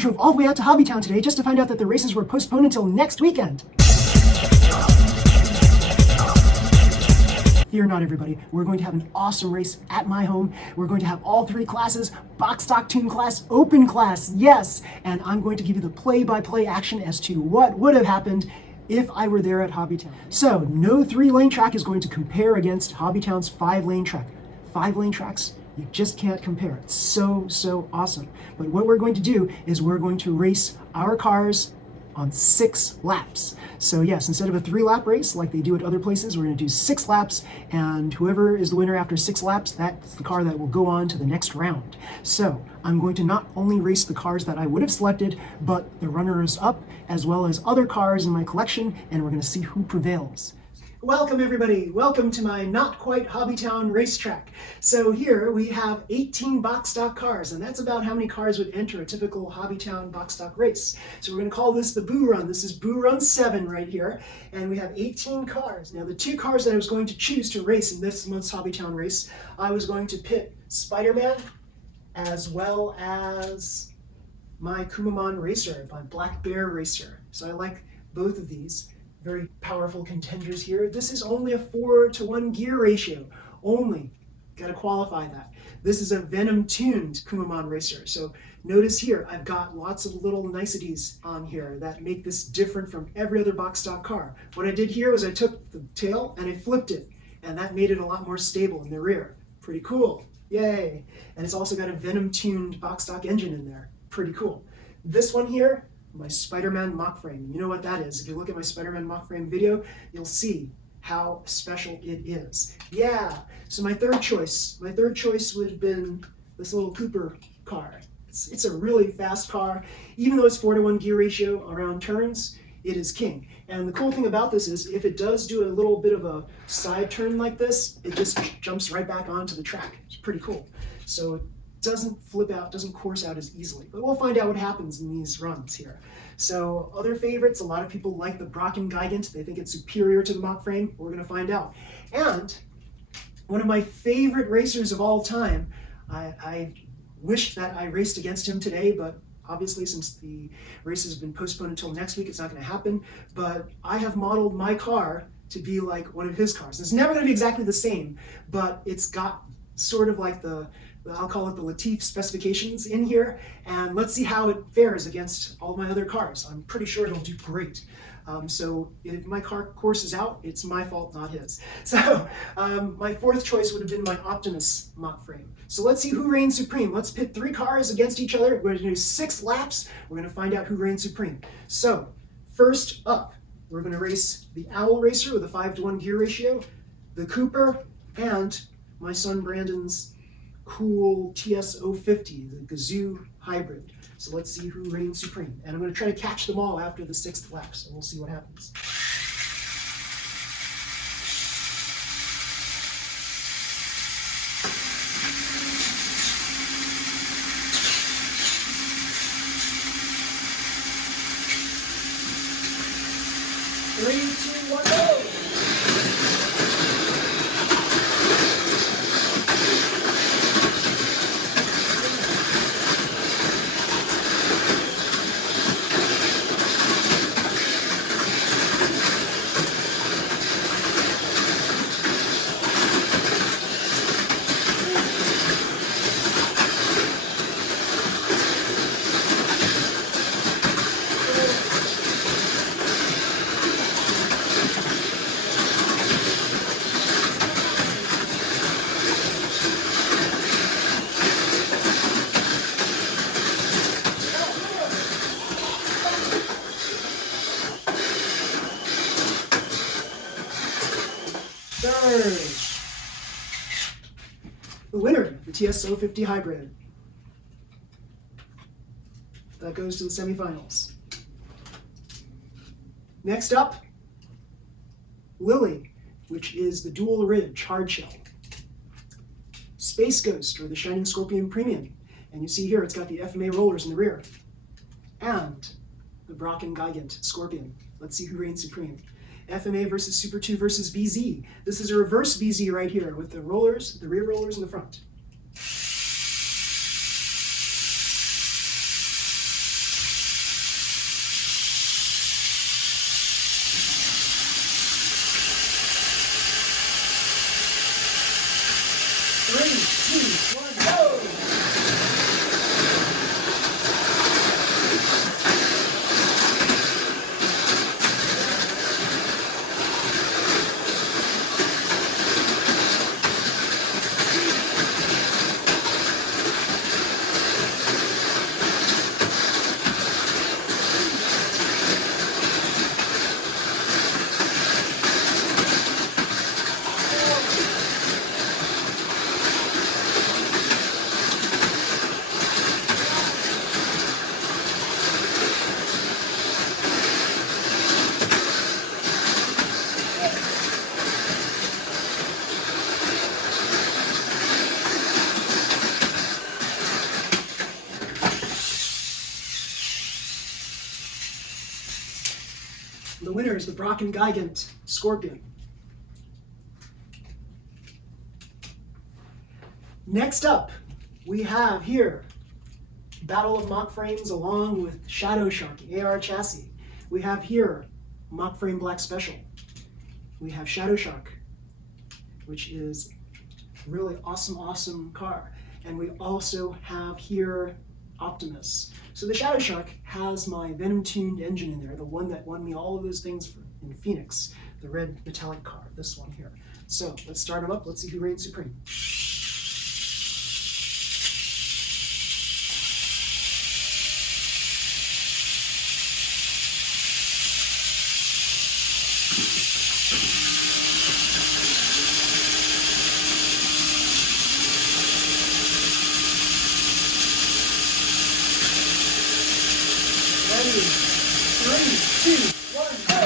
drove all the way out to Hobbytown today just to find out that the races were postponed until next weekend. Fear not, everybody. We're going to have an awesome race at my home. We're going to have all three classes: box, stock, tune class, open class, yes. And I'm going to give you the play-by-play action as to what would have happened if I were there at Hobbytown. So, no 3-lane track is going to compare against Hobbytown's 5-lane track. 5-lane tracks, you just can't compare. It's so awesome. But what we're going to do is we're going to race our cars on 6 laps. So yes, instead of a 3-lap race like they do at other places, we're going to do 6 laps, and whoever is the winner after 6 laps, that's the car that will go on to the next round. So I'm going to not only race the cars that I would have selected, but the runners-up, as well as other cars in my collection, and we're going to see who prevails. Welcome everybody, welcome to my Not Quite Hobbytown racetrack. So here we have 18 box stock cars, and that's about how many cars would enter a typical Hobbytown box stock race. So we're going to call this the Boo Run. This is Boo Run 7 right here, and we have 18 cars. Now the 2 cars that I was going to choose to race in this month's Hobbytown race, I was going to pit Spider-Man as well as my Kumamon racer, my Black Bear racer. So I like both of these. Very powerful contenders here. This is only a 4-to-1 gear ratio. Only. Gotta qualify that. This is a Venom-tuned Kumamon racer. So notice here, I've got lots of little niceties on here that make this different from every other box stock car. What I did here was I took the tail and I flipped it, and that made it a lot more stable in the rear. Pretty cool. Yay. And it's also got a Venom-tuned box stock engine in there. Pretty cool. This one here, my Spider-Man mock frame. You know what that is. If you look at my Spider-Man mock frame video, you'll see how special it is. Yeah, so my third choice would have been this little Cooper car. It's a really fast car. Even though it's 4-to-1 gear ratio around turns, it is king. And the cool thing about this is if it does do a little bit of a side turn like this, it just jumps right back onto the track. It's pretty cool. So it doesn't flip out, doesn't course out as easily. But we'll find out what happens in these runs here. So other favorites, a lot of people like the Brocken Gigant. They think it's superior to the mock frame. We're going to find out. And one of my favorite racers of all time, I wished that I raced against him today, but obviously since the race has been postponed until next week, it's not going to happen. But I have modeled my car to be like one of his cars. It's never going to be exactly the same, but it's got sort of like I'll call it the Latif specifications in here, and let's see how it fares against all my other cars. I'm pretty sure it'll do great. So if my car courses out, it's my fault, not his. So my fourth choice would have been my Optimus mock frame. So let's see who reigns supreme. Let's pit 3 cars against each other. We're going to do 6 laps. We're going to find out who reigns supreme. So first up, we're going to race the Owl Racer with a 5-to-1 gear ratio, the Cooper, and my son Brandon's cool TS050, the Gazoo hybrid. So let's see who reigns supreme. And I'm going to try to catch them all after the 6th lap, so we'll see what happens. Three, 2, 1, go! The winner, the TS050 hybrid. That goes to the semifinals. Next up, Lily, which is the Dual Ridge hardshell. Space Ghost, or the Shining Scorpion Premium. And you see here, it's got the FMA rollers in the rear. And the Brocken Gigant Scorpion. Let's see who reigns supreme. FMA versus Super 2 versus VZ. This is a reverse VZ right here with the rollers, the rear rollers in the front. The winner is the Brocken Gigant Scorpion. Next up, we have here Battle of Mock Frames along with Shadow Shark AR chassis. We have here Mock Frame Black Special. We have Shadow Shark, which is really awesome car. And we also have here Optimus. So the Shadow Shark has my Venom tuned engine in there, the one that won me all of those things in Phoenix, the red metallic car, this one here. So let's start them up. Let's see who reigns supreme. Ready? 3, 2, 1, go!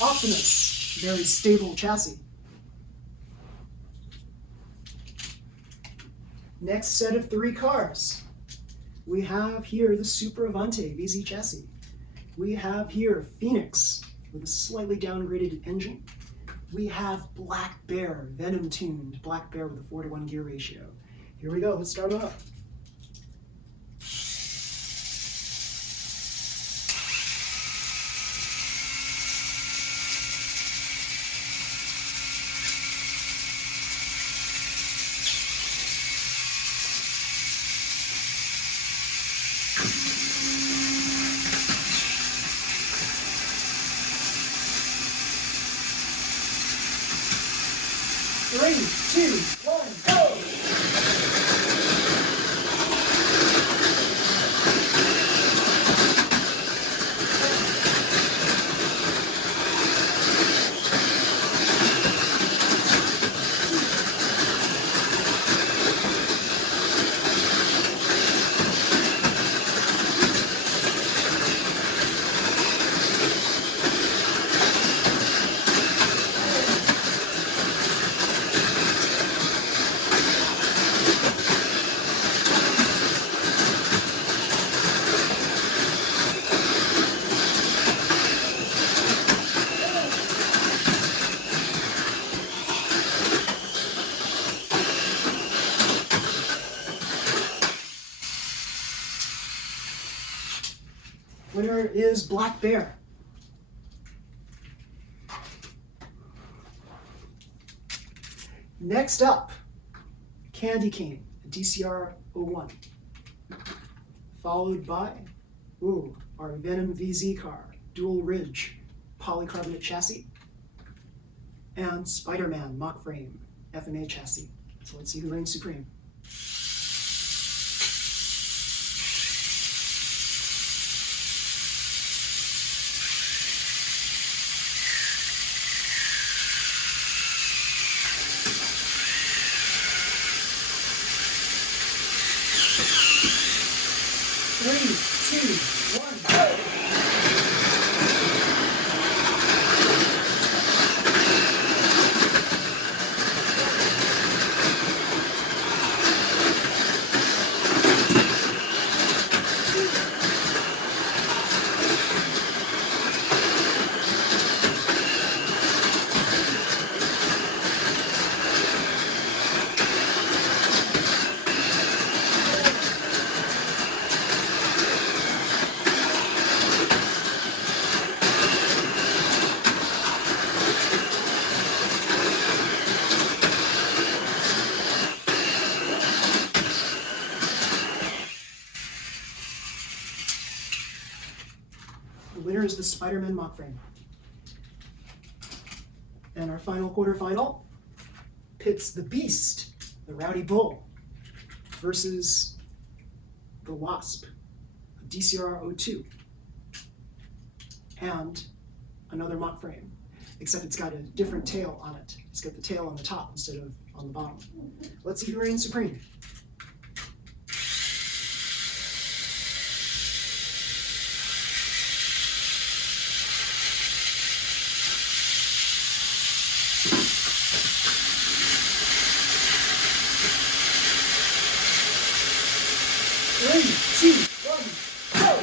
Optimus, very stable chassis. Next set of 3 cars. We have here the Super Avante VZ chassis. We have here Phoenix with a slightly downgraded engine. We have Black Bear, Venom tuned Black Bear with a 4-to-1 gear ratio. Here we go, let's start them up. Three, 2, 1, go! Winner is Black Bear. Next up, Candy Cane, DCR 01. Followed by, our Venom VZ car, dual ridge, polycarbonate chassis, and Spider-Man mock frame, FMA chassis. So let's see who reigns supreme. Three, 2, 1, go! The winner is the Spider-Man mock frame. And our final quarterfinal, pits the Beast, the Rowdy Bull, versus the Wasp, a DCR-02, and another mock frame, except it's got a different tail on it. It's got the tail on the top instead of on the bottom. Let's see who reigns supreme. Three, 2, 1, go!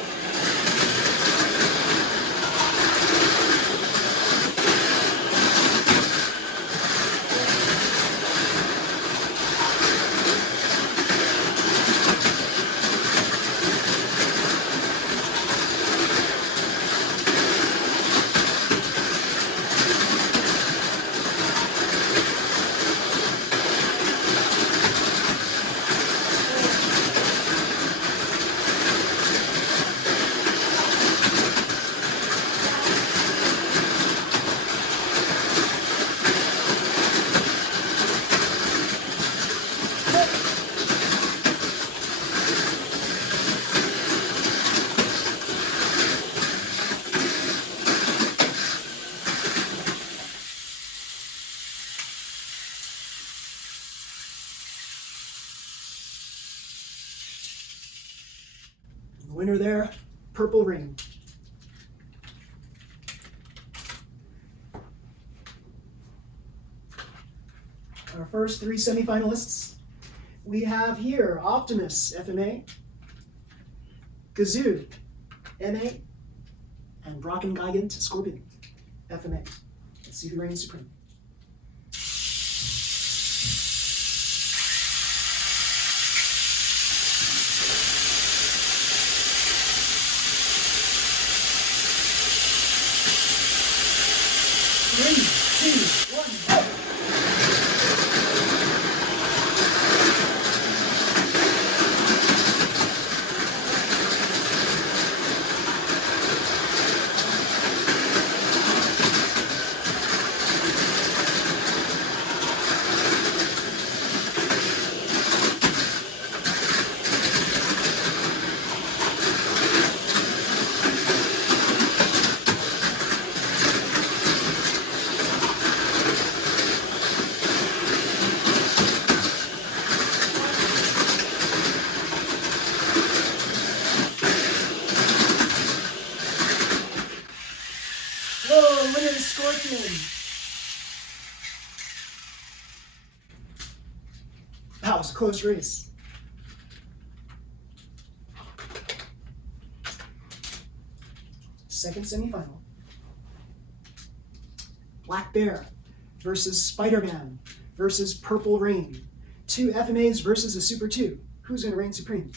The winner there, Purple Rain. Our first three semifinalists, we have here Optimus, FMA, Gazoo, MA, and Brocken Gigant, Scorpion, FMA. Let's see who reigns supreme. Three, 2, 1, go! Whoa, winner is Scorpion. That was a close race. Second semifinal. Black Bear versus Spider-Man versus Purple Rain. Two FMAs versus a Super 2. Who's going to reign supreme?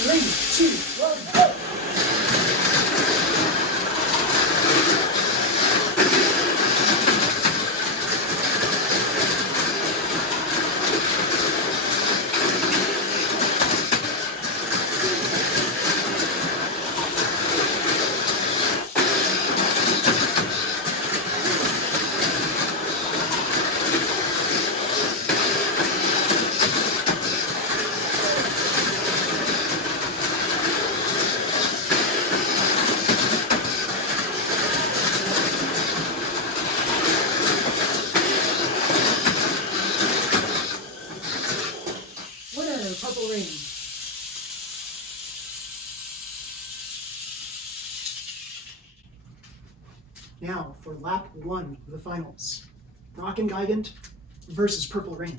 Three, 2, 1, go! Purple Rain. Now for lap 1 of the finals. Brocken Gigant versus Purple Rain.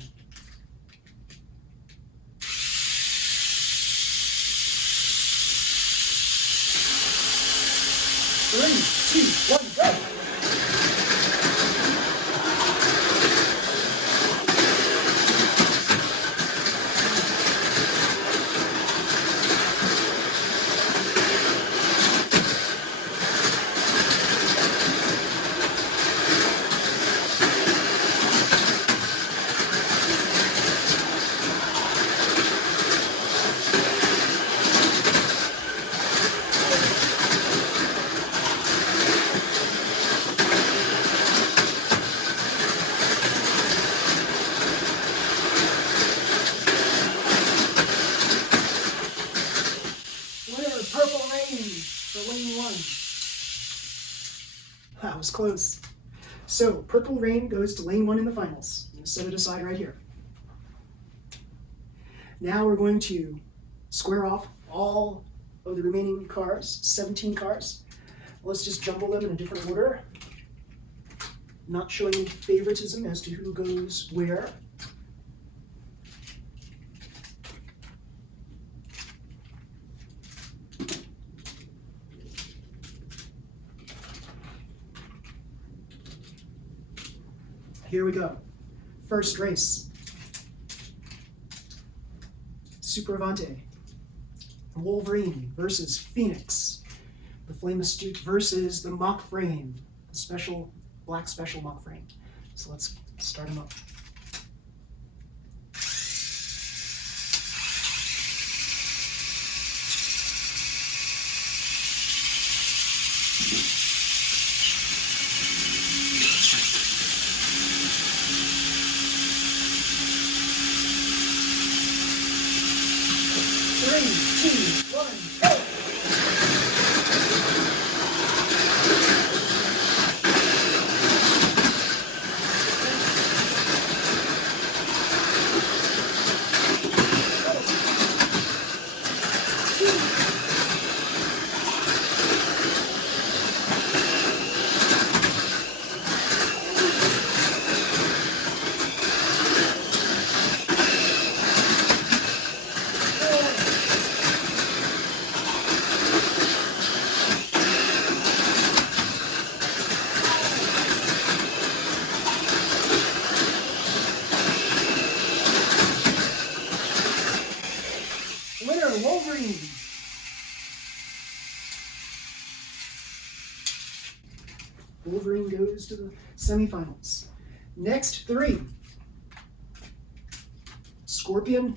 Three, 2, 1, go! So Purple Rain goes to lane 1 in the finals. I'm going to set it aside right here. Now we're going to square off all of the remaining cars, 17 cars. Let's just jumble them in a different order. Not showing any favoritism as to who goes where. Here we go. First race. Superavante. Wolverine versus Phoenix. The Flame Astute versus the Mock Frame. The special, black special Mock Frame. So let's start them up. Wolverine. Wolverine goes to the semifinals. Next 3. Scorpion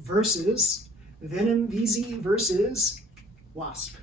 versus Venom VZ versus Wasp.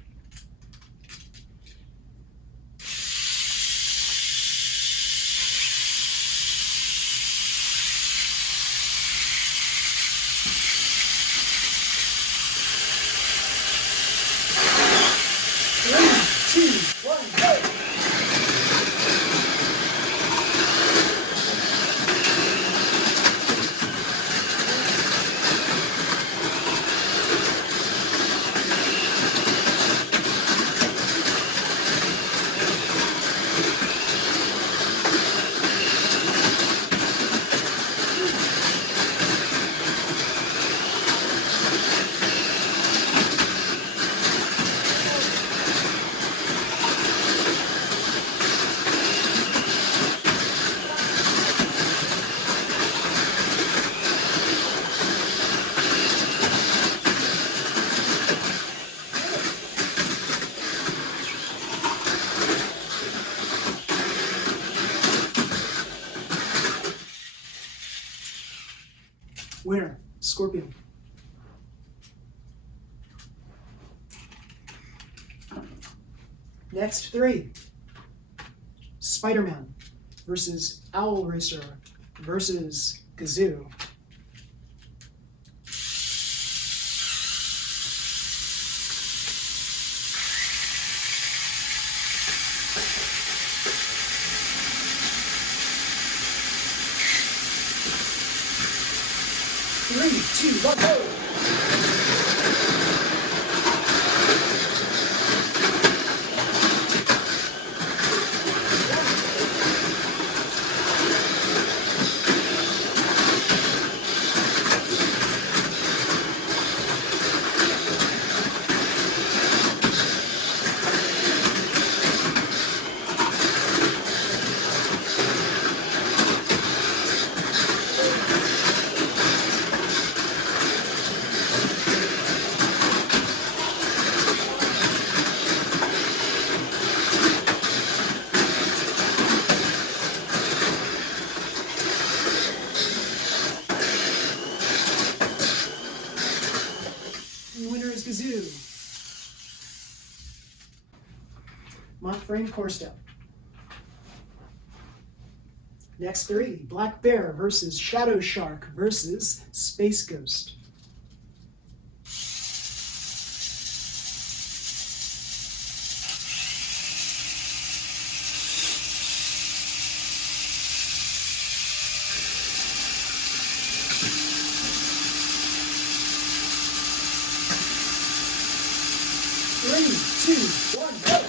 Winner, Scorpion. Next 3. Spider-Man versus Owl Racer versus Kazoo. Three, 2, 1, go! Mock Frame Core Step. Next 3, Black Bear versus Shadow Shark versus Space Ghost. 2, 1, go!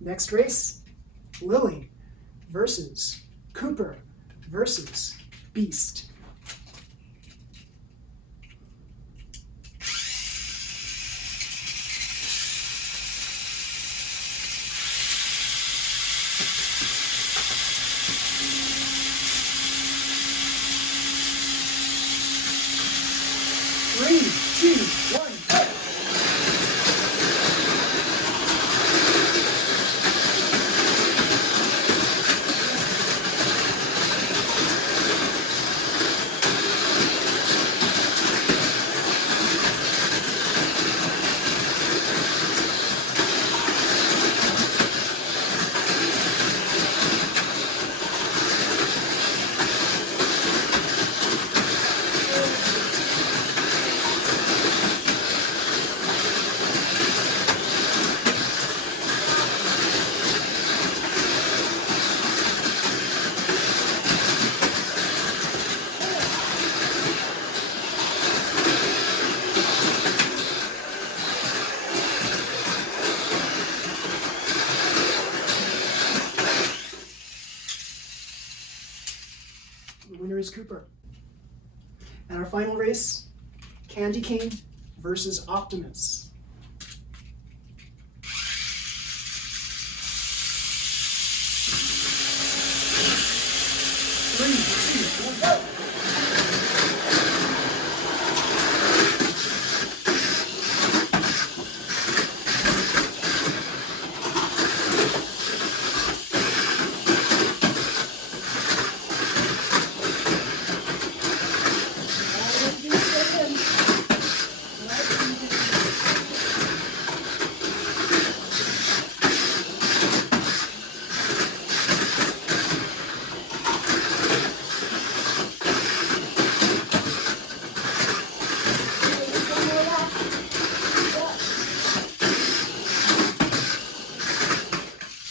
Next race, Lily versus Cooper versus Beast. Three, two, one, go! The winner is Cooper. And our final race, Candy Cane versus Optimus. Three, two, one, go!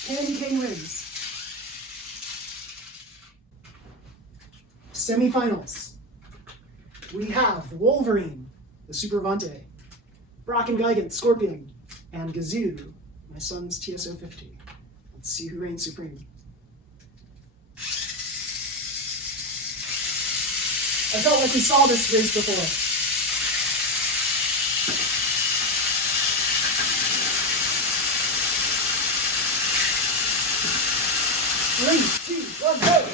Candy Cane wins. Semifinals. We have Wolverine, the Supervante, Brock and Gigant, Scorpion, and Gazoo, my son's TSO-50. Let's see who reigns supreme. I felt like we saw this race before. Three, two, one, go!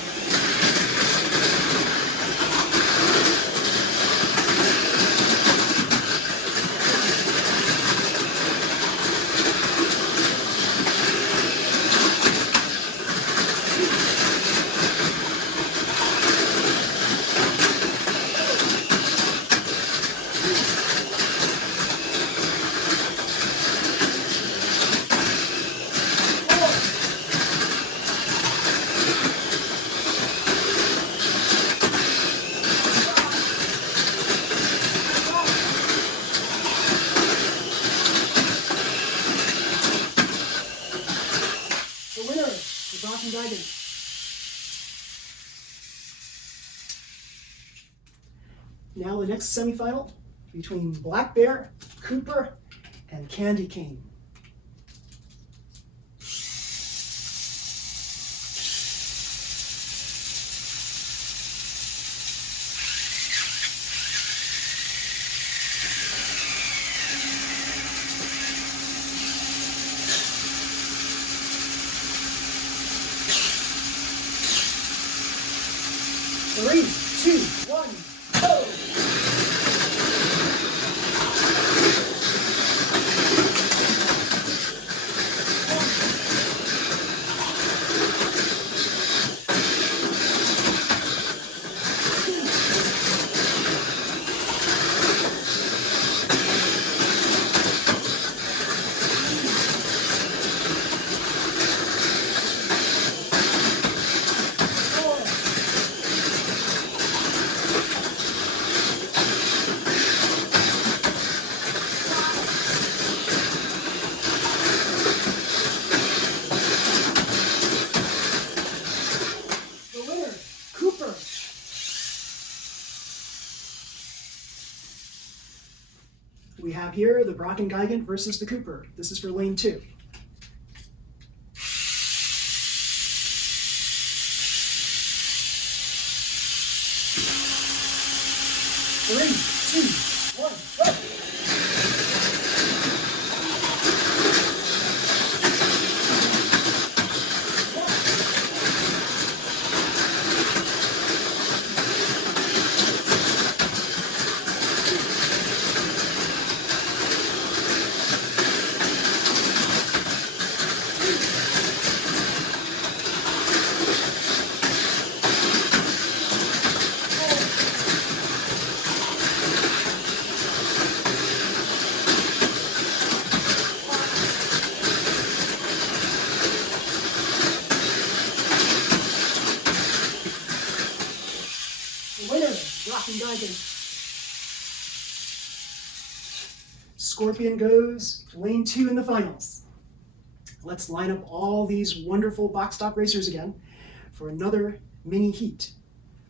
The winner, the Brock and Gigant. Now the next semifinal between Black Bear, Cooper, and Candy Cane. Three, two, one, go! have here the Brock and Geigen versus the Cooper. This is for lane 2. 3, 2, 1, go! Scorpion goes to lane 2 in the finals. Let's line up all these wonderful box stock racers again for another mini heat.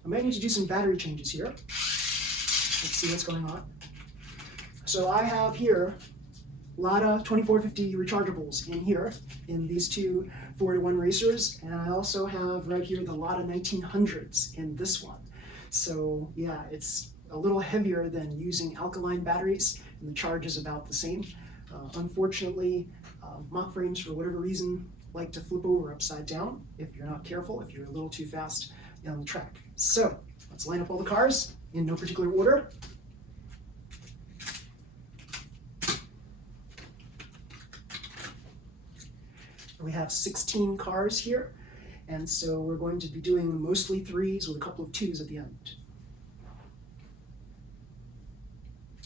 I might need to do some battery changes here. Let's see what's going on. So I have here Lada 2450 rechargeables in here in these two 4-to-1 racers, and I also have right here the Lada 1900s in this one. So yeah, it's a little heavier than using alkaline batteries, and the charge is about the same. Unfortunately, mock frames, for whatever reason, like to flip over upside down if you're not careful, if you're a little too fast on the track. So let's line up all the cars in no particular order. We have 16 cars here, and so we're going to be doing mostly 3s with a couple of 2s at the end.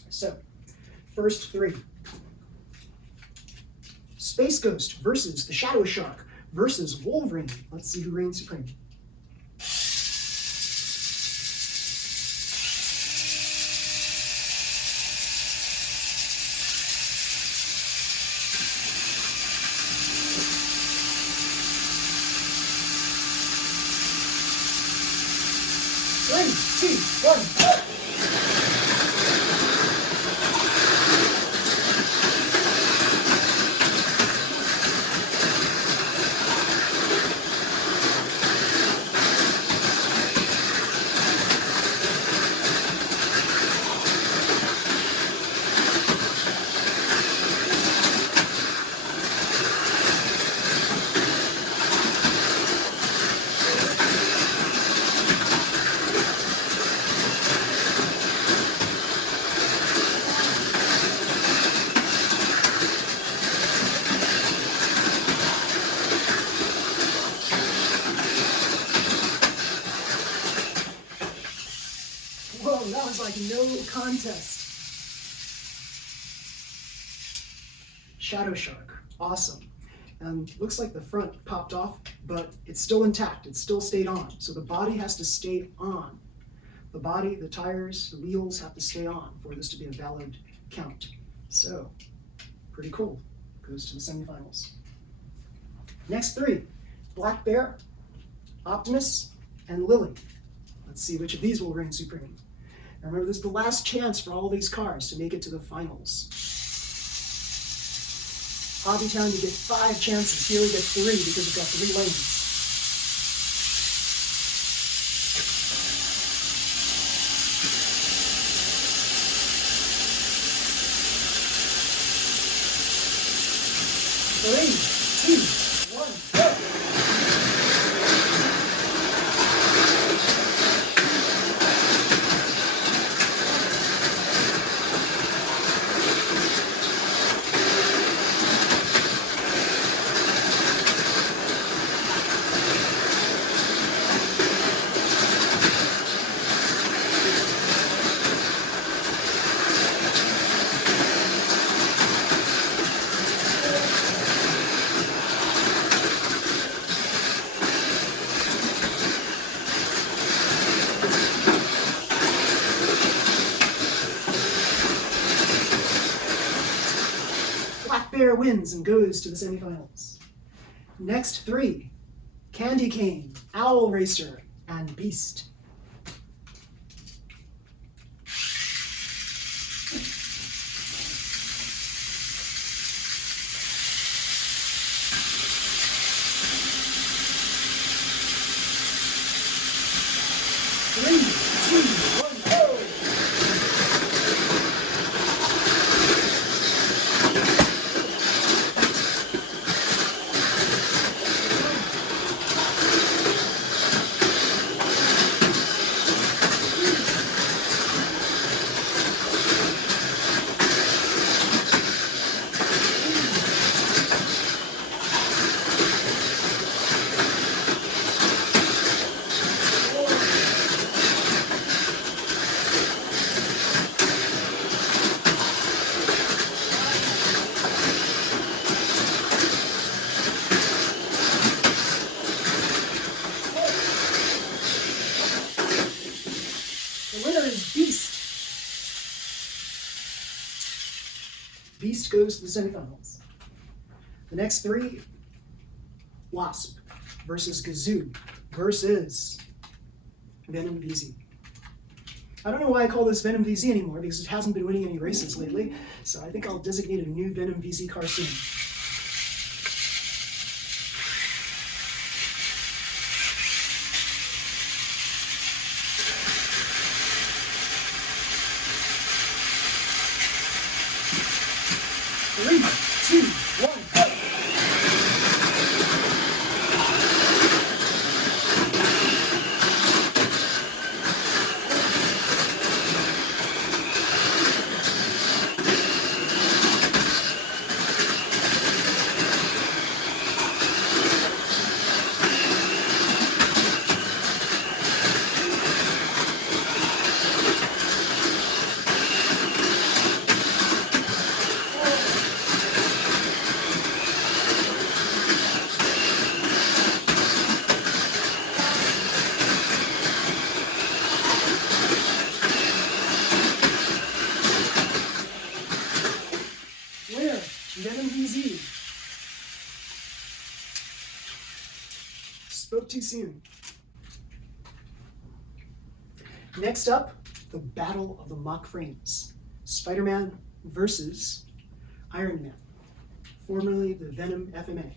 So, first 3. Space Ghost versus the Shadow Shark versus Wolverine. Let's see who reigns supreme. Three, 2, 1, go! Whoa, that was like no contest. Shadow Shark, awesome. Looks like the front popped off, but it's still intact, it still stayed on. So the body has to stay on. The body, the tires, the wheels have to stay on for this to be a valid count. So, pretty cool. Goes to the semifinals. Next 3, Black Bear, Optimus, and Lily. Let's see which of these will reign supreme. Now remember, this is the last chance for all these cars to make it to the finals. Hobbytown, you get 5 chances. Here we get 3 because we've got 3 lanes. Three, 2, 1, go! Black Bear wins and goes to the semifinals. Next 3, Candy Cane, Owl Racer, and Beast. goes to the semifinals. The next three, Wasp versus Gazoo versus Venom VZ. I don't know why I call this Venom VZ anymore, because it hasn't been winning any races lately, so I think I'll designate a new Venom VZ car soon. Three, two, one, go! Winner, Venom VZ. Spoke too soon. Next up, the Battle of the Mock Frames. Spider-Man versus Iron Man, formerly the Venom FMA.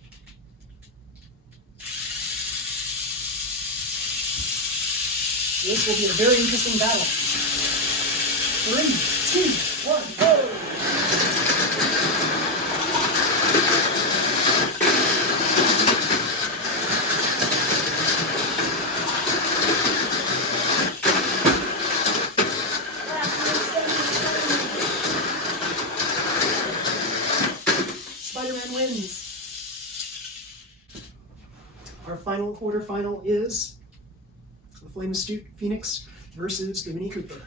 This will be a very interesting battle. 3, 2, 1, go! Spider-Man wins. Our final quarterfinal is the Flame Astute Phoenix versus the Mini Cooper.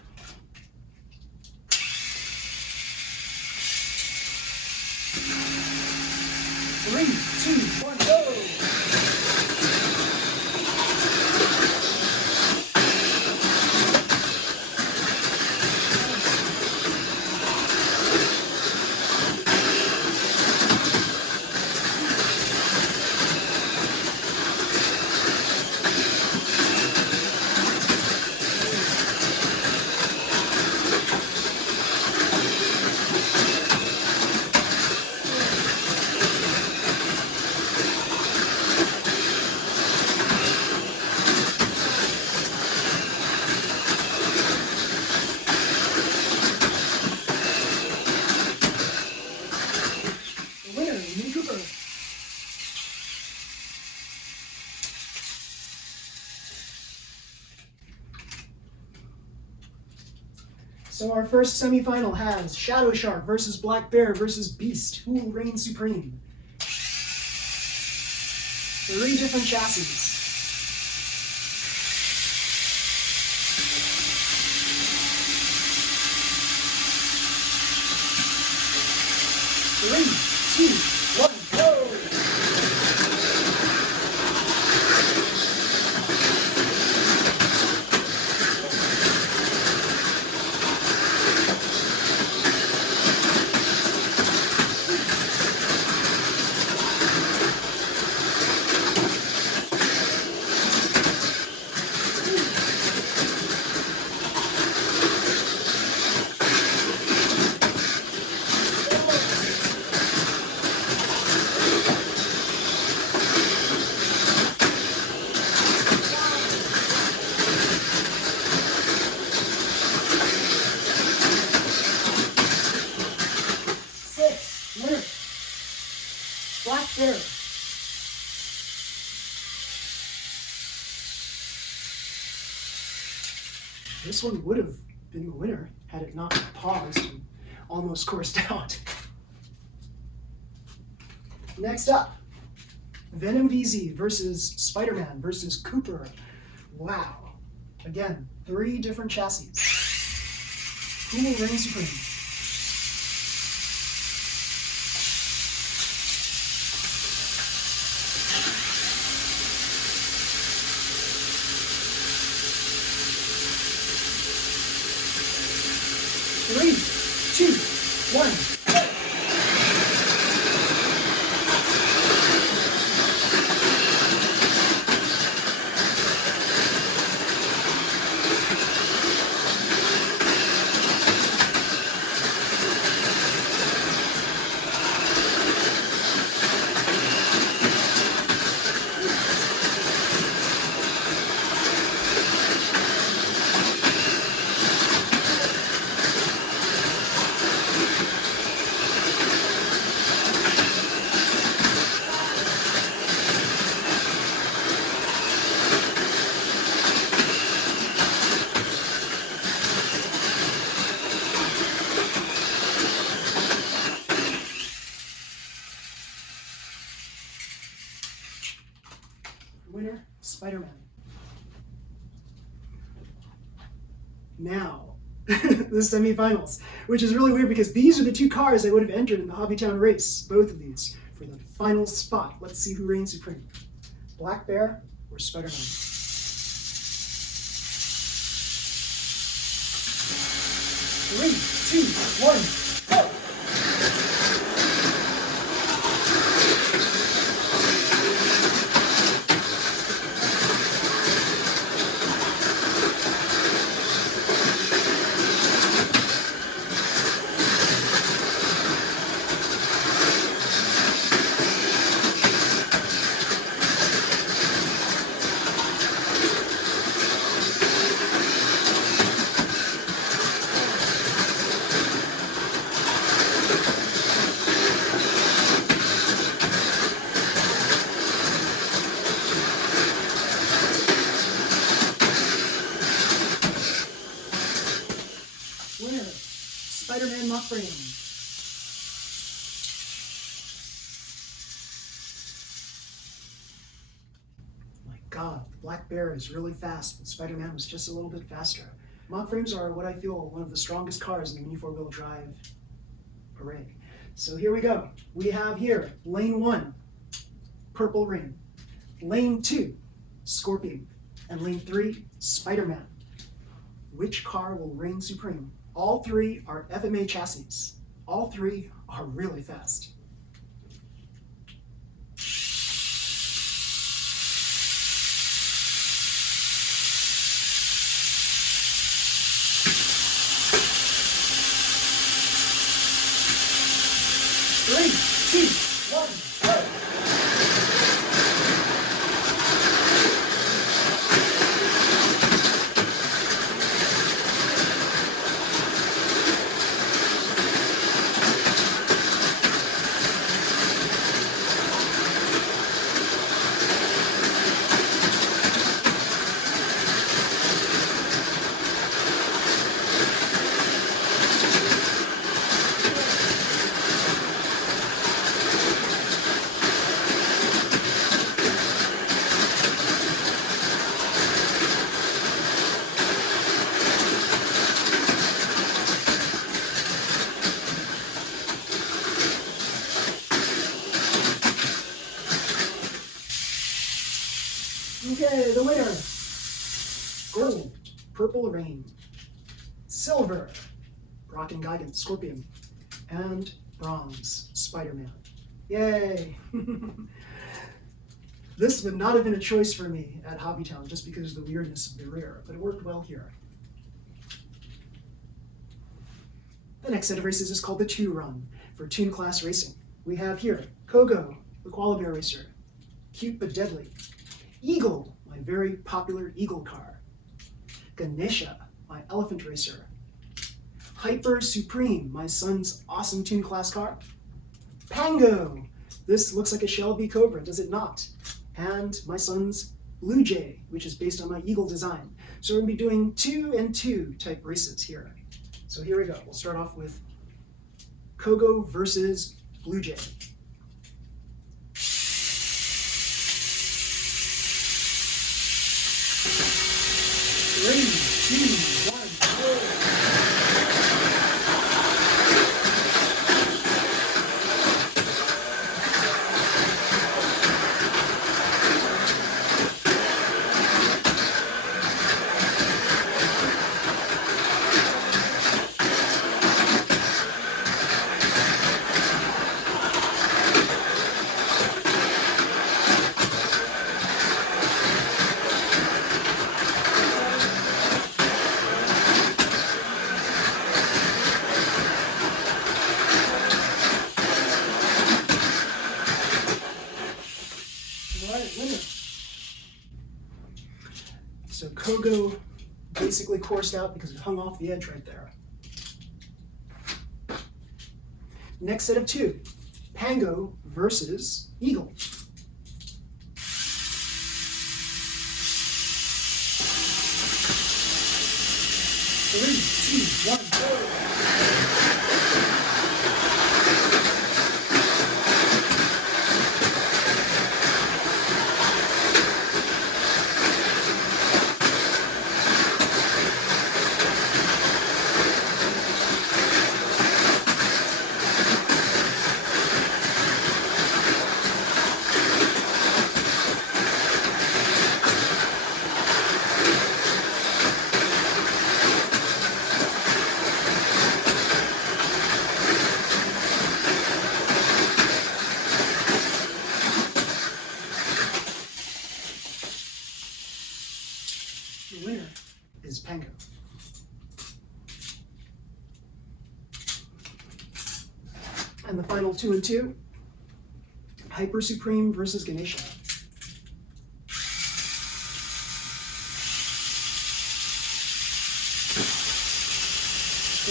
3, 2, 1, go! So our first semifinal has Shadow Shark versus Black Bear versus Beast. Who will reign supreme? 3 different chassis. 3, 2, 1, go! Winner, Black Bear. This one would have been the winner had it not paused and almost coursed out. Next up, Venom VZ versus Spider-Man versus Cooper. Wow. Again, 3 different chassis. Who will reign supreme? Three, 2, 1, go! winner, Spider-Man. Now, the semifinals, which is really weird because these are the two cars that would have entered in the Hobbytown race, both of these, for the final spot. Let's see who reigns supreme. Black Bear or Spider-Man? 3, 2, 1, go! Winner, Spider-Man mock frame. My God, the Black Bear is really fast, but Spider-Man was just a little bit faster. Mock frames are what I feel one of the strongest cars in the Mini 4-wheel drive array. So here we go. We have here lane 1, Purple Rain. Lane 2, Scorpion. And lane 3, Spider-Man. Which car will reign supreme? All three are FMA chassis. All three are really fast. Three, 2, 1, go! Okay, the winner, gold, Purple Rain, silver, Brock and Geigen, Scorpion, and bronze, Spider-Man. Yay! This would not have been a choice for me at Hobbytown just because of the weirdness of the rear, but it worked well here. The next set of races is called the 2 Run for Toon Class Racing. We have here Kogo, the Koala Bear Racer, cute but deadly. Eagle, my very popular Eagle car. Ganesha, my Elephant Racer. Hyper Supreme, my son's awesome Toon Class car. Pango, this looks like a Shelby Cobra, does it not? And my son's Blue Jay, which is based on my Eagle design. So we're going to be doing 2 and 2 type races here. So here we go. We'll start off with Kogo versus Blue Jay. Three, 2, 1, go! So Kogo basically coursed out because it hung off the edge right there. Next set of 2, Pango versus Eagle. 3, 2, 1, go! is Pango. And the final 2 and 2, Hyper Supreme versus Ganesha.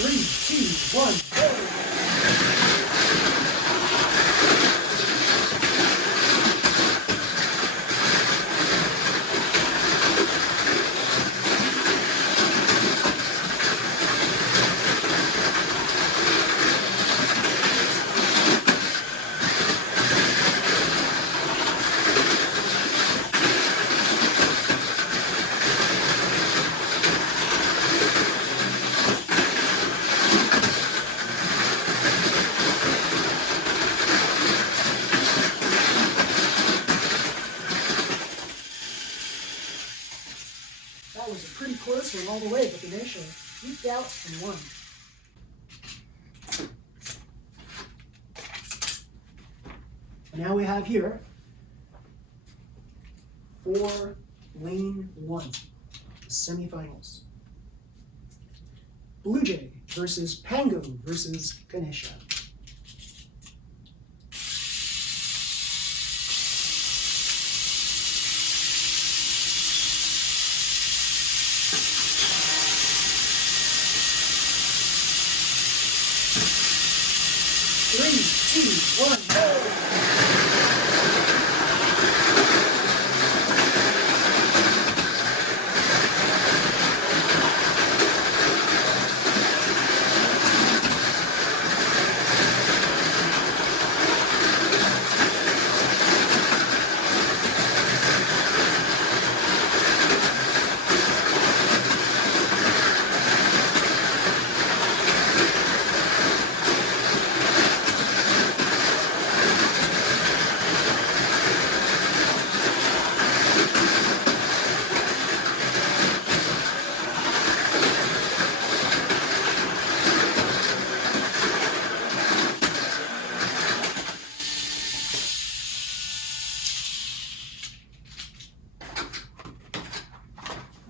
3, 2, 1, go! That was a pretty close one all the way, but Ganesha eked out and won. And now we have here 4 lane 1, the semifinals. Blue Jay versus Pango versus Ganesha. Three, 2, 1, go!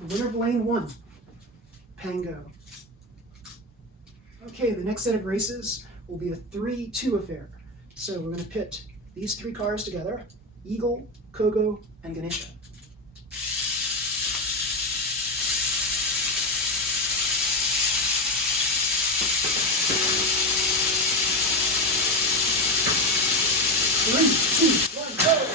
The winner of lane 1, Pango. Okay, the next set of races will be a 3-2 affair. So we're going to pit these 3 cars together, Eagle, Kogo, and Ganesha. Three, 2, 1, go!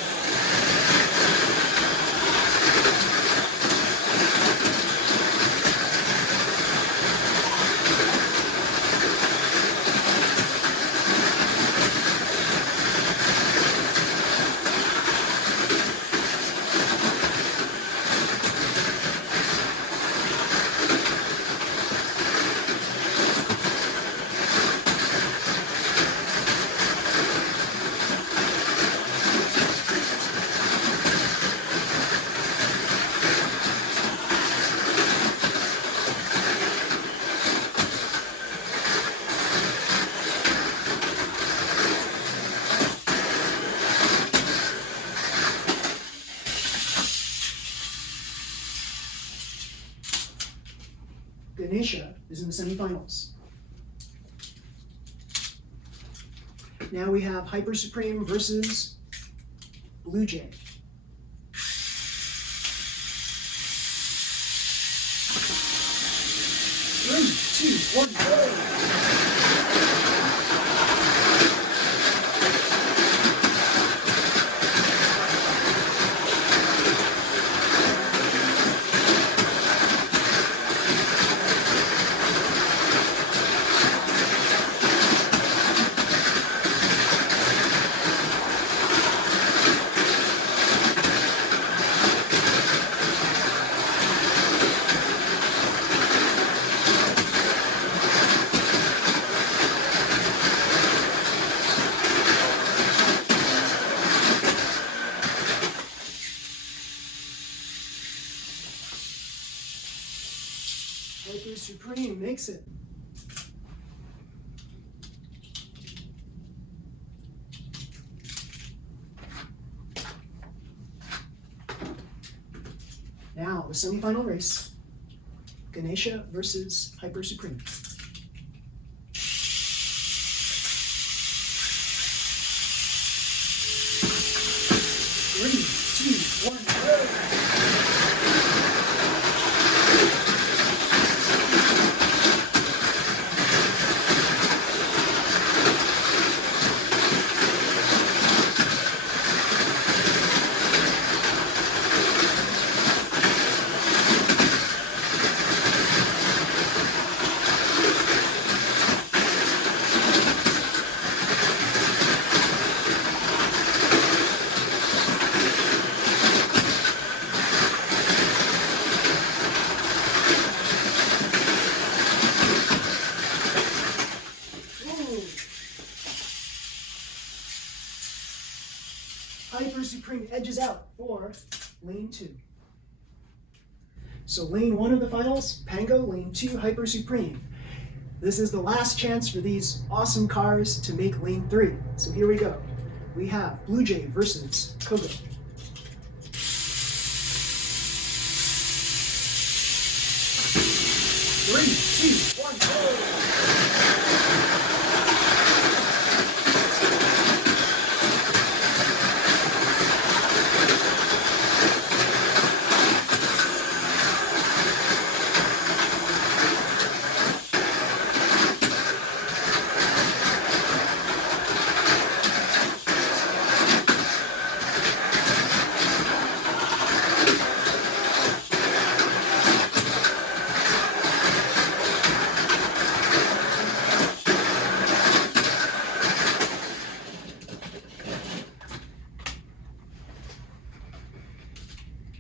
Ganesha is in the semifinals. Now we have Hyper Supreme versus Blue Jay. 3, 2, 1, go! Hyper Supreme makes it. Now, the semifinal race. Ganesha versus Hyper Supreme. 3, 2, 1, go! Hyper Supreme edges out for lane 2. So lane 1 of the finals, Pango, lane 2, Hyper Supreme. This is the last chance for these awesome cars to make lane 3. So here we go. We have Blue Jay versus Kogo. 3, 2, 1, go!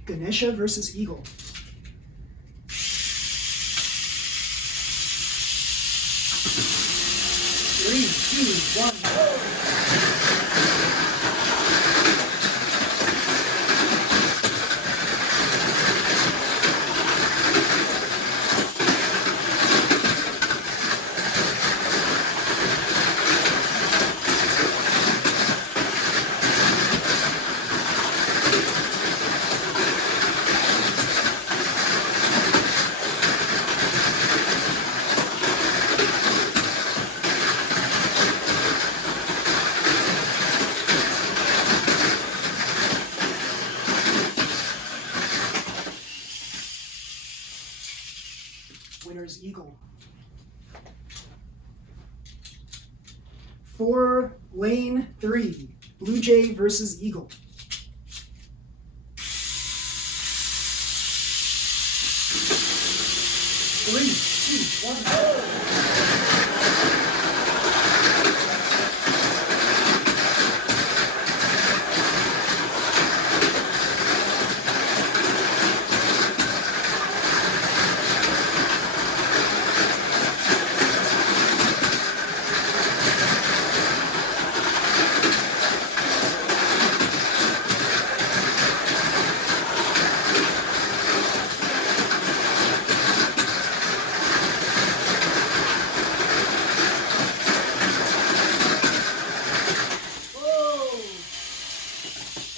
Ganesha versus Eagle. 3, 2, 1, go! Winner's Eagle. For lane 3, Blue Jay versus Eagle. 3, 2, 1, go!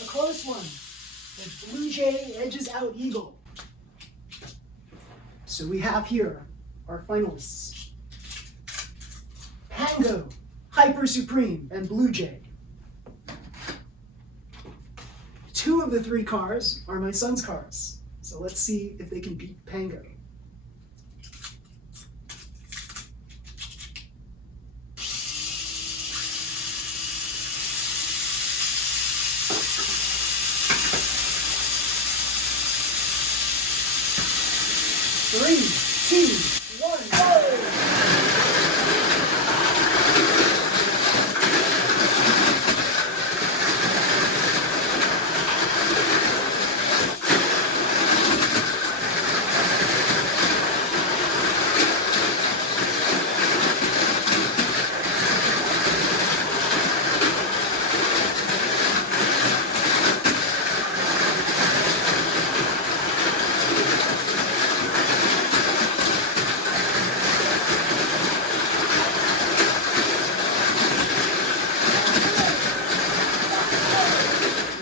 Close one. The Blue Jay edges out Eagle. So we have here our finalists. Pango, Hyper Supreme, and Blue Jay. 2 of the 3 cars are my son's cars. So let's see if they can beat Pango. Three, 2, 1, go!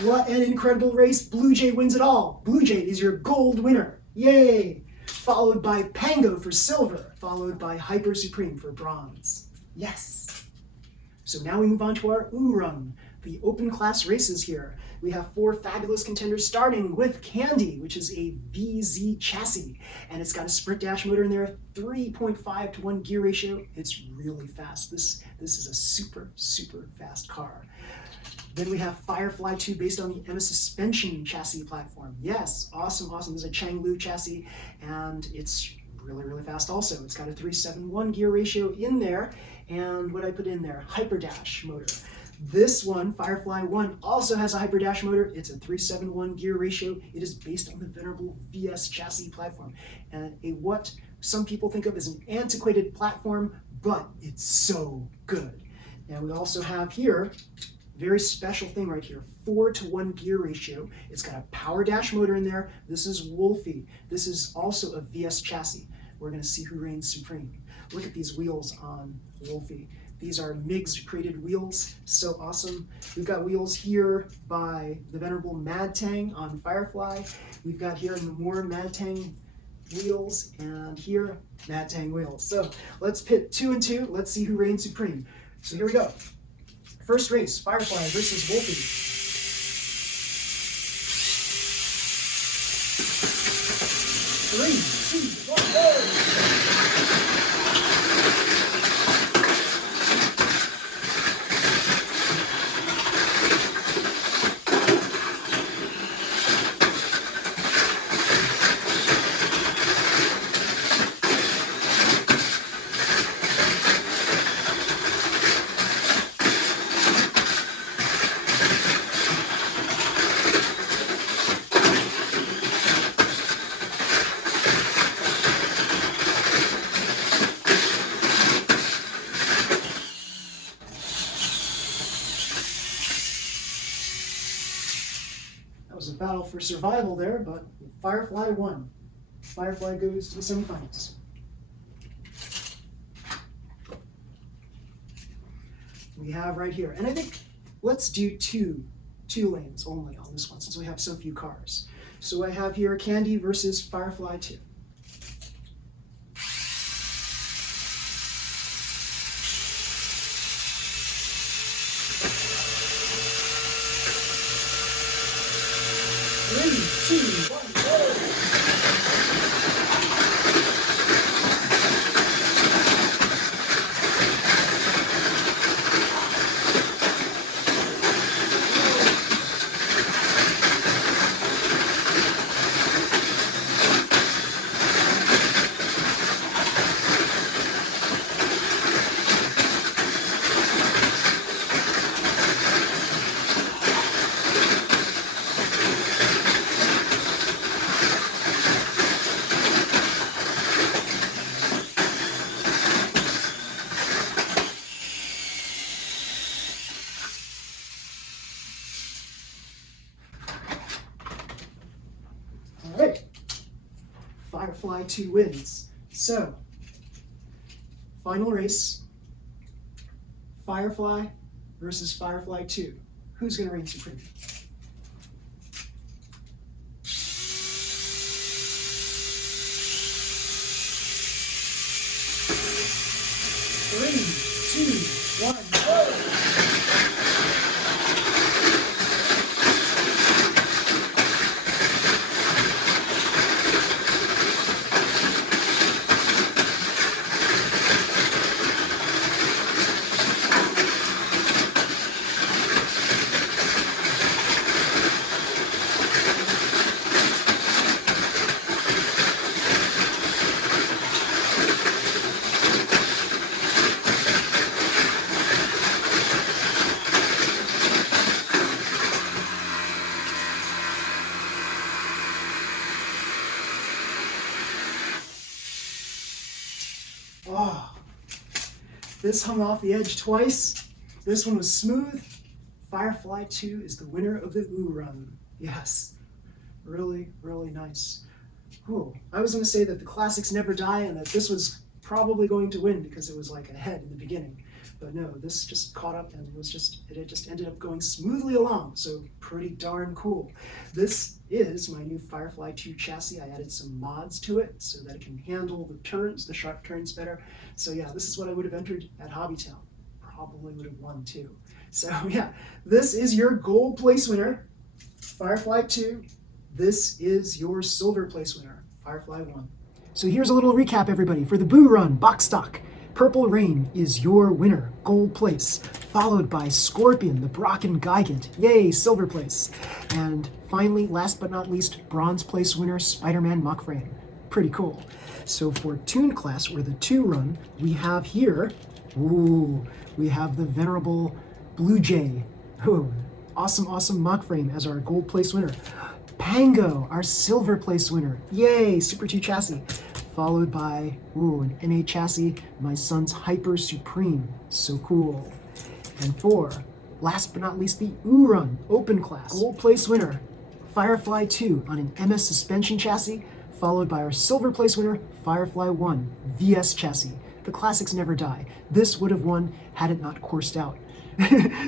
What an incredible race. Blue Jay wins it all. Blue Jay is your gold winner. Yay! followed by Pango for silver, followed by Hyper Supreme for bronze. Yes. So now we move on to our Run, the open class races here. We have 4 fabulous contenders, starting with Candy, which is a VZ chassis, and it's got a sprint dash motor in there, 3.5 to 1 gear ratio. It's really fast. This is a super, super fast car. Then we have Firefly 2 based on the Emma suspension chassis platform. Yes, awesome, awesome. This is a Changlu chassis, and it's really, really fast also. It's got a 371 gear ratio in there, and what I put in there, Hyper Dash motor. This one, Firefly 1, also has a Hyper Dash motor. It's a 371 gear ratio. It is based on the venerable VS chassis platform, and what some people think of as an antiquated platform, but it's so good. And we also have here, very special thing right here, 4 to 1 gear ratio. It's got a Power Dash motor in there. This is Wolfie. This is also a VS chassis. We're gonna see who reigns supreme. Look at these wheels on Wolfie. These are MIGS created wheels, so awesome. We've got wheels here by the venerable Mad Tang on Firefly. We've got here more Mad Tang wheels, and here, Mad Tang wheels. So let's pit 2 and 2. Let's see who reigns supreme. So here we go. First race, Firefly versus Wolfie. 3, 2, 1, go! That was a battle for survival there, but Firefly won. Firefly goes to the semifinals. We have right here, and I think let's do two lanes only on this one since we have so few cars. So I have here Candy versus Firefly 2. Three, 2, 1, go! All right, Firefly 2 wins. So, final race, Firefly versus Firefly 2. Who's going to reign supreme? Three, 2, 1, go! Oh, this hung off the edge twice. This one was smooth. Firefly 2 is the winner of the Run. Yes, really, really nice. Ooh, I was going to say that the classics never die and that this was probably going to win because it was like ahead in the beginning. But no, this just caught up and it just ended up going smoothly along. So pretty darn cool. This is my new Firefly 2 chassis. I added some mods to it so that it can handle the turns, the sharp turns better. So yeah, this is what I would have entered at Hobbytown. Probably would have won too. So yeah, this is your gold place winner, Firefly 2. This is your silver place winner, Firefly 1. So here's a little recap, everybody, for the Boo Run box stock. Purple Rain is your winner, gold place, followed by Scorpion, the Brocken Gigant, yay, silver place. And finally, last but not least, bronze place winner, Spider-Man Muck Frame. Pretty cool. So for Toon Class, or the 2 run, we have here, we have the venerable Blue Jay. Awesome, awesome Muck Frame as our gold place winner. Pango, our silver place winner, yay, Super 2 chassis. Followed by, an NA chassis, my son's Hyper Supreme. So cool. And for, last but not least, the Run Open Class. Gold place winner, Firefly 2 on an MS suspension chassis, followed by our silver place winner, Firefly 1 VS chassis. The classics never die. This would have won had it not coursed out.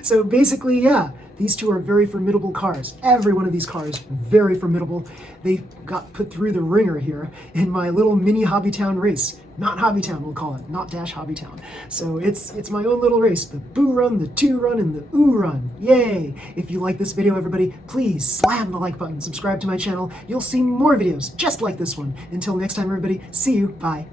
So basically, yeah, these two are very formidable cars. Every one of these cars, very formidable. They got put through the ringer here in my little mini Hobbytown race. Not Hobbytown, we'll call it, not dash Hobbytown. So it's my own little race, the Boo Run, the 2 Run, and the Run. Yay! If you like this video, everybody, please slam the like button, subscribe to my channel. You'll see more videos just like this one. Until next time, everybody, see you, bye.